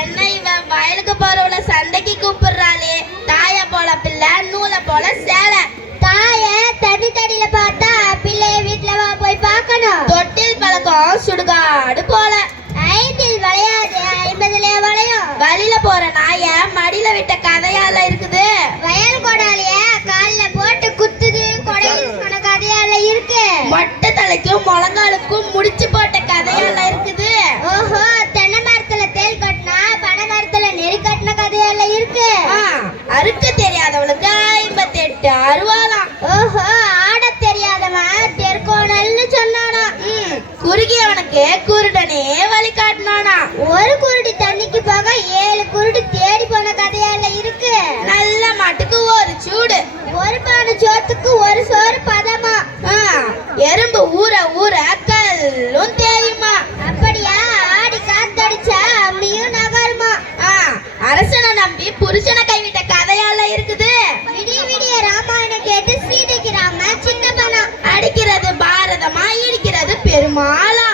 என்ன இவன் வயலுக்கு போறவள சண்டைக்கு கூப்பிடுறாளே? தாய போல பிள்ளை, நூலை போல சேலை. தாய தண்ணி தடியில பார்த்தா பிள்ளைய வீட்டுல வா போய் பார்க்கணும். தொட்டில் பழக்கம் சுடுகாடு போல. 5ல் வளையாது 50லே வளையும். வழியில போற நாய மடியில விட்ட கதையால இருக்குது. வயல் கொடாலிய கால்ல போட்டு குத்துது கொடையில் சொன்ன கதையால இருக்கு. மொட்டை தலைக்கும் முழங்காலுக்கும் முடிச்சு போட்ட கதையால இருக்குது. ஓஹோ, தென்னை மரத்துல தேல் கட்டினா பனை மரத்துல நெறி கட்டின கதையால இருக்கு. அறுக்க தெரியாதவளுக்கு 58 அருவாளாம். ஓஹோ, ஆட தெரியாதவன் தெற்கோணல்னு சொன்னானா. குறுகியவனுக்கு குருடனே வழி காட்டினானா. ஒரு குருடி தண்ணிக்கு போக 7 குருடி தேடி போன கதையால இருக்கு. நல்ல மாட்டுக்கு ஒரு சூடு, ஒரு பானை சோத்துக்கு ஒரு சோறு பதமா. எறும்பு ஊற ஊற கல்லும் தேயுமா. அப்படியா? ஆடி காத்தடிச்சா அம்மியும் நகருமா. அரசனை நம்பி புருஷனை கைவிட்ட கதையால இருக்குது. விடிய விடிய ராமாயணம் கேட்டு சீதைக்கு ராம சின்ன பணம். அடிக்கிறது பாரதமா, இடிக்கிறது பெருமாளா.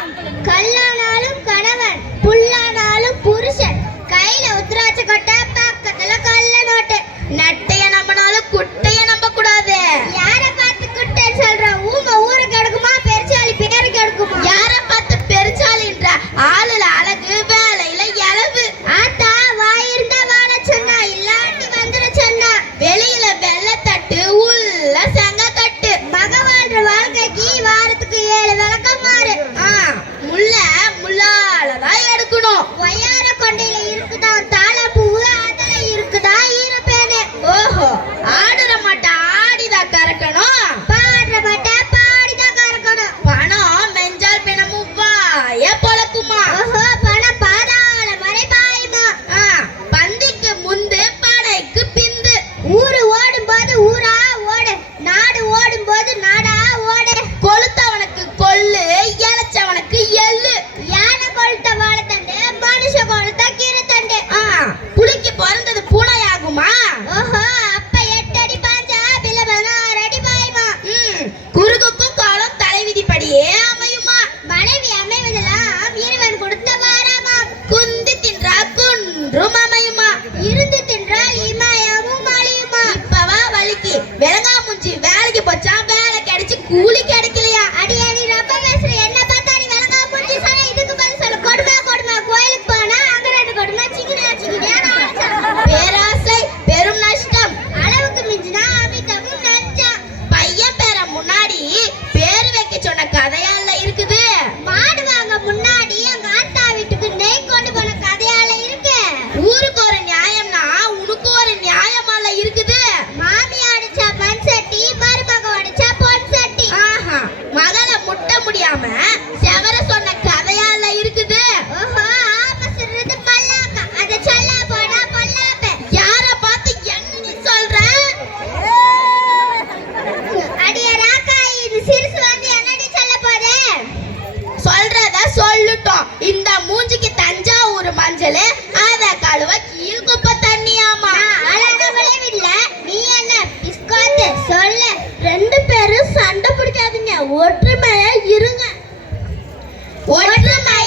கல்லானாலும் கணவன், புல்லானாலும் புருஷன். கையில உத்திராட்ச கொட்டை, பக்கத்துல கள்ள நோட்டு. நட்டைய நம்பினாலும் குட்டைய நம்ப கூடாது. யார பார்த்து குட்டைன்னு சொல்ற? ஊமை ஊரு கெடுக்குமா, பெருச்சாளி பேரு கெடுக்குமா? யார பார்த்து பெருச்சாலின்ற? ஆளுல அழகு, வேலையில எளவு. ஆத்தா வாயிருந்தா வாழ சொன்னா, இல்லாட்டி வந்துட சொன்னா. வெளியில வெள்ளத்தட்டு, உள்ள செங்க கட்டு. மக வாழ்ற வாழ்க்கைக்கு வாரத்துக்கு 7 விளக்கம் மாறு. முள்ள முள்ளாலதான் எடுக்கணும். ஒய்யார கொண்டையில இருக்குதான் தாளப்பூவு, அதுல இருக்குதா ஈரப்பேனு. ஓஹோ, ஆடுற மாட்டா ஆடிதான் கறக்கணும். பாடுற மாட்டா பாடிதான் கறக்கணும். பணம் மெஞ்சால் பிணமும் வாய பொழக்குமா. ஓஹோ, பணம் பாதாள மறை பாயுமா. பந்திக்கு முந்து படைக்கு பிந்து. ஊரு ஓடும் போது ஊரா ஓடு, நாடு ஓடும் போது நாடா ஓடு. கொளுத்தவனுக்கு கொள்ளு, இழைச்சவனுக்கு எள்ளு. யானை கொளுத்த வாழைத்தண்டு, மனுஷ கொளுத்த கீரைத்தண்டு. புலிக்கு பிறந்தது பூனையாகுமா. ஓஹோ, அப்ப 8 அடி பாஞ்சா பிள்ளை 6 அடி பாயுமா. குறுகுக்கும் காலம் தலைவிதிப்படியே அமையுமா. மனைவி அமைவதெல்லாம் இறைவன் கொடுத்த வாராமா. குந்தி தின்றா குன்றும் அமையுமா. இருந்து தின்றால் இமயமும் அழியுமா. இப்பவா வலிக்கு விலங்கா முஞ்சி வேலைக்கு போச்சா, வேலை கிடைச்சு கூலி கிடைக்கலையா. அடியே நீ ரொம்ப பேசுற, என்ன பார்த்தா நீ விலங்கா புரிஞ்சு சொன்ன. இதுக்கு பதில் சொல்லு. கொடுமை கொடுமை. கோயிலுக்கு போனா அங்க 2 கொடுமை, சிக்கினியா சிக்கினியா. பேராசை பெரும் நஷ்டம். அளவுக்கு மிஞ்சினா அமிதமும் நஞ்சம். பையன் பேர முன்னாடி பேரு வைக்க சொன்ன கதையால இருக்குது. மாடு வாங்க முன்னாடி எங்க ஆத்தா வீட்டுக்கு நெய் கொண்டு போன கதையால இருக்கு. ஊருக்கு ஒரு நியாயம்னா உனக்கு ஒரு நியாயமால இருக்குது. மாமி அடிச்சா மண் சட்டி, மருமக அடிச்சா பொன் சட்டி. மகளை முட்ட முடியாம செவர சொன்ன கதையால இருக்குது. ஓஹோ, ஆபசுறது பல்லாக்க, அத சொல்ல போனா பொல்லாப்ப. யார பார்த்து என்ன நீ சொல்ற? அடியே ராக்காய், இது சிறுசு வந்து என்னடி சொல்ல போதே? சொல்றத சொல்லுட்டோம். இந்த மூஞ்சிக்கு தஞ்சாவூர் மஞ்சள், அத கழுவ கீழ் குப்பை தண்ணியாமா. அழகா விளைவில்ல, நீ என்ன பிஸ்கோத்து? சொல்லு. 2 பேரும் சண்டை பிடிக்காதீங்க, ஒற்றுமையா இருங்க. ஒற்றுமை